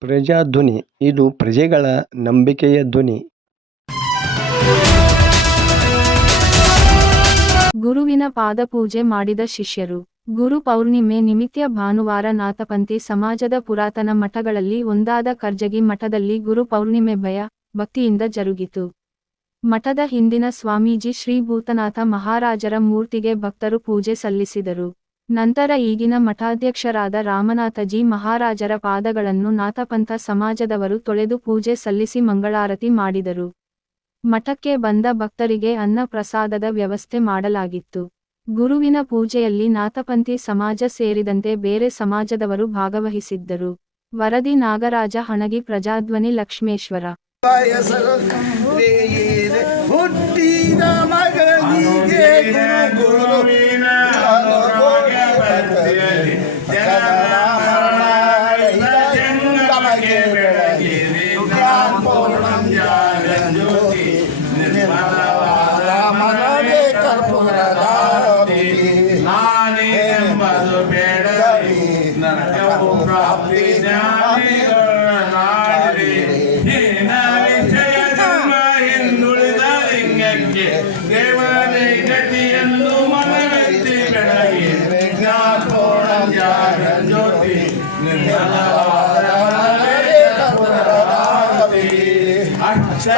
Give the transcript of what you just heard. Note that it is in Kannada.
ಪ್ರಜಾಧ್ವನಿ ಇದು ಪ್ರಜೆಗಳ ನಂಬಿಕೆಯ ಧ್ವನಿ. ಗುರುವಿನ ಪಾದಪೂಜೆ ಮಾಡಿದ ಶಿಷ್ಯರು. ಗುರು ಪೌರ್ಣಿಮೆ ನಿಮಿತ್ತ ಭಾನುವಾರ ನಾಥಪಂಥಿ ಸಮಾಜದ ಪುರಾತನ ಮಠಗಳಲ್ಲಿ ಒಂದಾದ ಕರ್ಜಗಿ ಮಠದಲ್ಲಿ ಗುರು ಪೌರ್ಣಿಮೆ ಭಕ್ತಿಯಿಂದ ಜರುಗಿತು. ಮಠದ ಹಿಂದಿನ ಸ್ವಾಮೀಜಿ ಶ್ರೀ ಭೂತನಾಥ ಮಹಾರಾಜರ ಮೂರ್ತಿಗೆ ಭಕ್ತರು ಪೂಜೆ ಸಲ್ಲಿಸಿದರು. ನಂತರ ಈಗಿನ ಮಠಾಧ್ಯಕ್ಷರಾದ ರಾಮನಾಥಜಿ ಮಹಾರಾಜರ ಪಾದಗಳನ್ನು ನಾಥಪಂಥ ಸಮಾಜದವರು ತೊಳೆದು ಪೂಜೆ ಸಲ್ಲಿಸಿ ಮಂಗಳಾರತಿ ಮಾಡಿದರು. ಮಠಕ್ಕೆ ಬಂದ ಭಕ್ತರಿಗೆ ಅನ್ನ ಪ್ರಸಾದದ ವ್ಯವಸ್ಥೆ ಮಾಡಲಾಗಿತ್ತು. ಗುರುವಿನ ಪೂಜೆಯಲ್ಲಿ ನಾಥಪಂಥಿ ಸಮಾಜ ಸೇರಿದಂತೆ ಬೇರೆ ಸಮಾಜದವರು ಭಾಗವಹಿಸಿದ್ದರು. ವರದಿ ನಾಗರಾಜ ಹಣಗಿ, ಪ್ರಜಾಧ್ವನಿ, ಲಕ್ಷ್ಮೇಶ್ವರ. ಹುಟ್ಟಿದ ಮಗನಿಗೆ ಗುರುವಿನ ಅಕ್ಷ